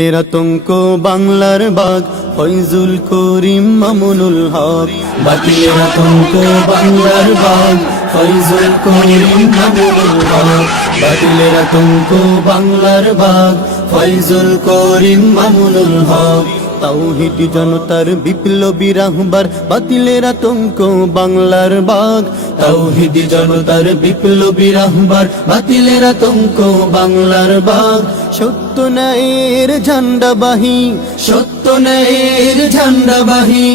আতঙ্ক বাংলার বাগ ফয়জুল করিম মামুনুল হক। বাতিলের আতঙ্ক বাংলার বাগ ফয়জুল করিম মামুনুল হক। বাতিলের আতঙ্ক বাংলার বাগ ফয়জুল করিম মামুনুল হক। তাওহীদি জনতার বিপ্লবী রাহবার বাতিলের আতঙ্ক বাংলার বাগ। তাওহীদি জনতার বিপ্লবী রাহবার বাতিলের আতঙ্ক বাংলার বাগ। সত্য ন্যায়ের ঝান্ডাবাহী, সত্য ন্যায়ের ঝান্ডাবাহী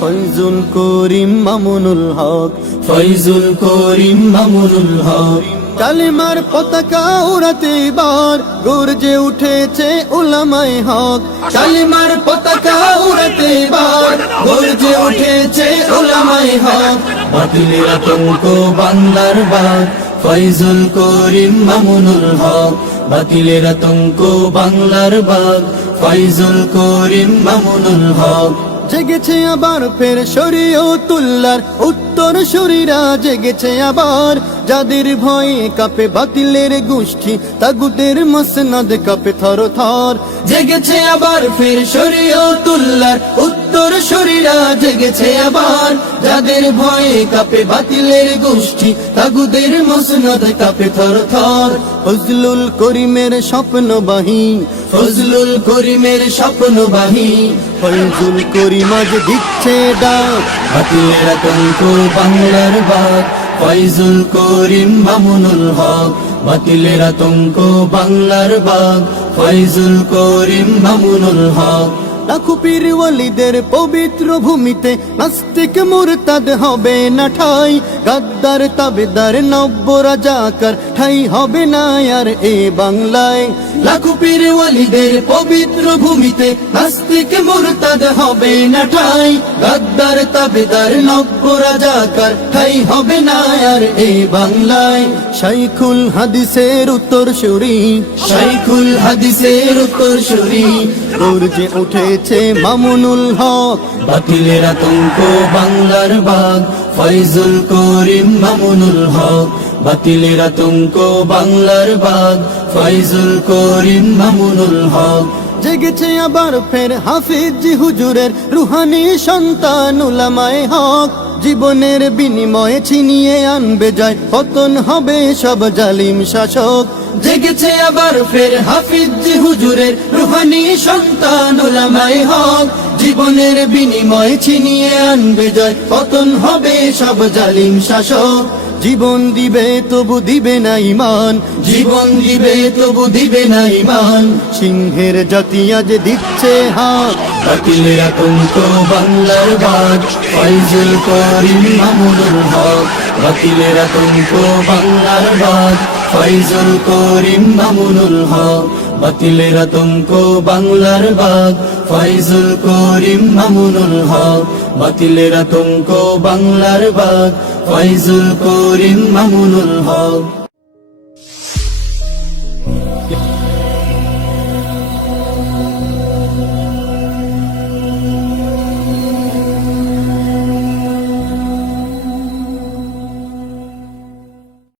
ফয়জুল করিম মামুনুল হক। ফয়জুল করিম মামুনুল হক। কালেমার পতাকা উড়াতে এবার গর্জে উঠেছে উলামায়ে হক। কালেমার পতাকা উড়াতে এবার গর্জে উঠেছে উলামায়ে হক। বাতিলের আতঙ্ক বাংলার বাগ ফয়জুল করিম মামুনুল হক। বাতিলের আতঙ্ক বাংলার বাগ ফয়জুল করিম মামুনুল হক। জেগেছে আবার ফের শরীয়তুল্লাহর উত্তর শরীরা জেগেছে আবার। যাদের ভয়ে কাঁপে বাতিলের গোষ্ঠী তাগুতের মসনদ কাঁপে থরথর। জেগেছে আবার ফের শরীয়তুল্লাহর উত্তর শরীরা জেগেছে আবার। যাদের ভয়ে কাঁপে বাতিলের গোষ্ঠী তাগুতের মসনদ কাঁপে থরথর। ফজলুল করিমের স্বপ্নবাহী, ফজলুল করিমের স্বপ্নবাহী ফয়জুল করিম আজ দিচ্ছে ডাক। বাতিলের আতঙ্ক বাংলার বাগ ফয়জুল করিম মামুনুল হক। বাতিলের আতঙ্ক বাংলার বাগ ফয়জুল করিম মামুনুল হক। লাখো পীর ওয়ালিদের পবিত্র ভূমিতে নাস্তিক মুরতাদ হবে না ঠাই। গাদ্দার তাবেদার নব্য রাজাকার ঠাই হবে না আর এ বাংলায়। লাখো পীর ওয়ালিদের পবিত্র ভূমিতে নাস্তিক মুরতাদ হবে না ঠাই। গাদ্দার তাবেদার নব্য রাজাকার ঠাই হবে না আর এ বাংলায়। শাইখুল হাদিসের উত্তর সুরি, শাইখুল হাদিসের উত্তর সুরি গর্জে উঠেছে মামুনুল হক। বাতিলের আতঙ্ক বাংলার বাগ ফয়জুল করিম মামুনুল হক। বাতিলের আতঙ্ক বাংলার বাগ ফয়জুল করিম মামুনুল হক। জেগেছে আবার ফের হাফিজ হুজুরের রুহানি সন্তান উলামায়ে হক। জীবনের বিনিময়ে ছিনিয়ে আনবে যায় পতন হবে সব জালিম শাসক। জেগেছে আবার ফের হাফিজ হুজুরের রুহানি সন্তান উলামায়ে হক। জীবনের বিনিময়ে ছিনিয়ে আনবে যায় পতন হবে সব জালিম শাসক। জীবন দিবে তবু দিবে না ঈমান, জীবন দিবে তবু দিবে না ঈমান। সিংহের জাতি আজ দিচ্ছে হাত। বাতিলের আতঙ্ক বাংলার বাগ ফয়জুল করিম মামুনুল হক। বাতিলের আতঙ্ক বাংলার বাগ ফয়জুল করিম মামুনুল হক। বাতিলের আতঙ্ক বাংলার বাগ ফয়জুল করিম মামুনুল হক। বাতিলের আতঙ্ক বাংলার বাগ ফয়জুল করিম মামুনুল হক।